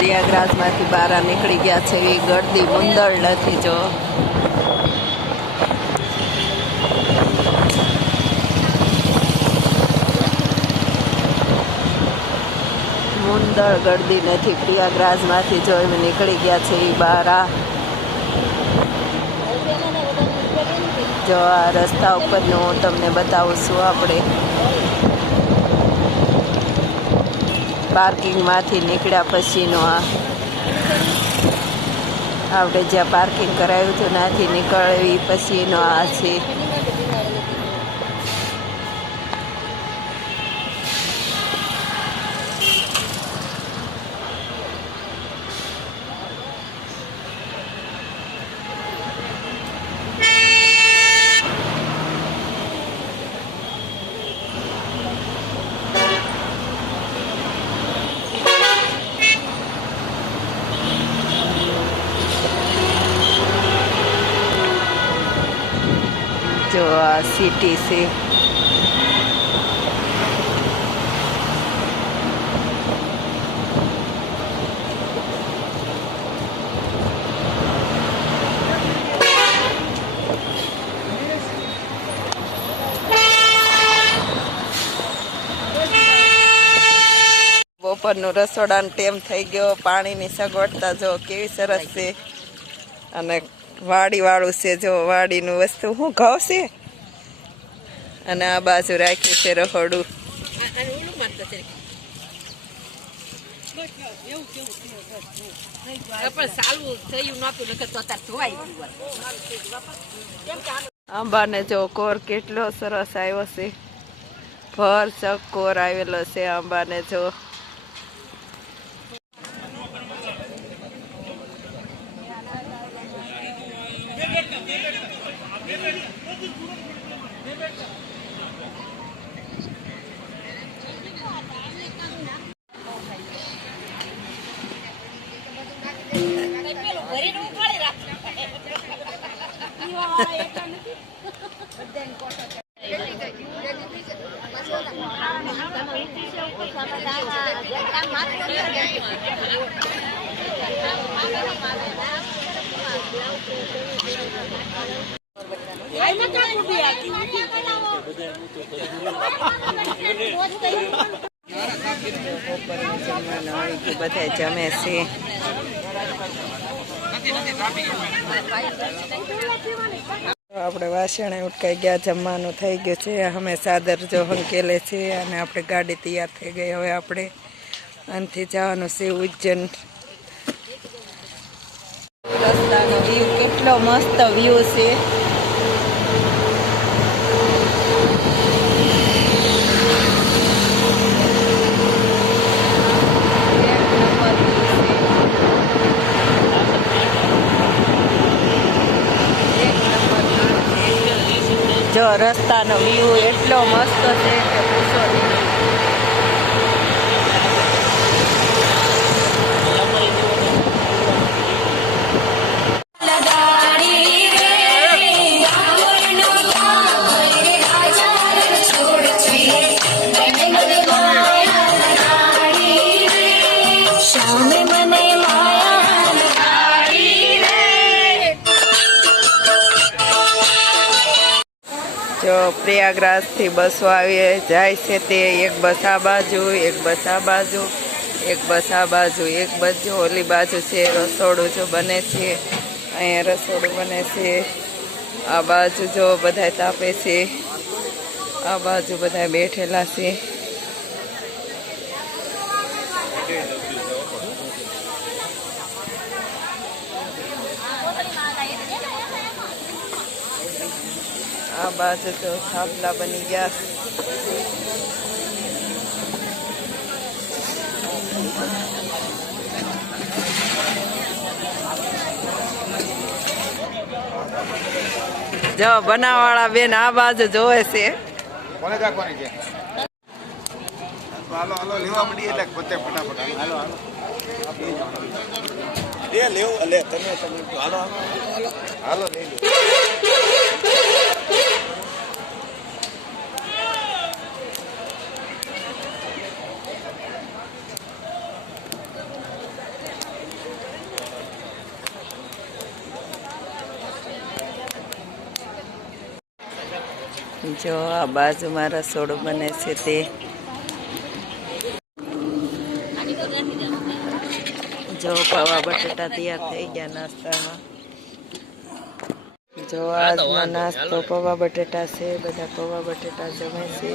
પ્રયાગરાજમાંથી બહાર નીકળી ગયા છે એવી ગળદી મુંદળ નથી જો. મુંદળ ગળદી નથી. પ્રયાગરાજમાંથી જો એમ નીકળી ગયા છે એ બહાર જો આ રસ્તા ઉપરનું હું તમને બતાવું છું આપણે. પાર્કિંગમાંથી નીકળ્યા પછીનો આ આપણે જ્યાં પાર્કિંગ કરાવ્યું હતું ત્યાંથી નીકળવી પછીનો આ છે. જો આ સિટી છે બપોરનું રસોડાનો ટેમ થઈ ગયો, પાણીની સગવડતા જો કેવી સરસ છે. અને વાડી વાળું છે, જો વાડીનું વસ્તુ શું ઘઉં છે અને આ બાજુ રાખ્યું છે રહોડું. આંબાને જો કોર કેટલો સરસ આવ્યો છે. ભર કોર આવેલો છે આંબાને જો. બધા જમે છે. આપણે વાસણ ઉટકાઈ ગયા, જમવાનું થઈ ગયું છે. અમે સાદર જો હંકેલે છે અને આપણે ગાડી તૈયાર થઈ ગઈ. હવે આપણે આનથી જવાનું છે ઉજ્જૈન. રસ્તાનો વ્યૂ કેટલો મસ્ત વ્યૂ છે એક નંબર view છે. એક નંબર view છે. જો રસ્તાનો વ્યૂ એટલો મસ્ત છે કે પૂછો નહીં. પ્રયાગરાજથી બસો આવી જાય છે તે એક બસ આ બાજુ, એક બસ આ બાજુ, એક બસ આ બાજુ, એક બાજુ ઓલી બાજુ છે, રસોડું જો બને છે, અહીંયા રસોડું બને છે. આ બાજુ જો બધા તાપે છે, આ બાજુ બધા બેઠેલા છે. આ બાજુ તો થાપલા બની ગયા. જો, બનાવવાળા બેન આ બાજુ જોવે છે. હાલો હાલો, લેવા મળી એટલે પોતે ફટાફટ. હાલો હાલો. લેવું લે તમે તમે, હાલો હાલો. હાલો, લઈ લો જો આ બાજુમાં રસોડું બને છે તે. જો પાવા બટેટા તૈયાર થઈ ગયા નાસ્તામાં. જો આજનો નાસ્તો પૌવા બટેટા છે, બધા પૌવા બટેટા જમે છે.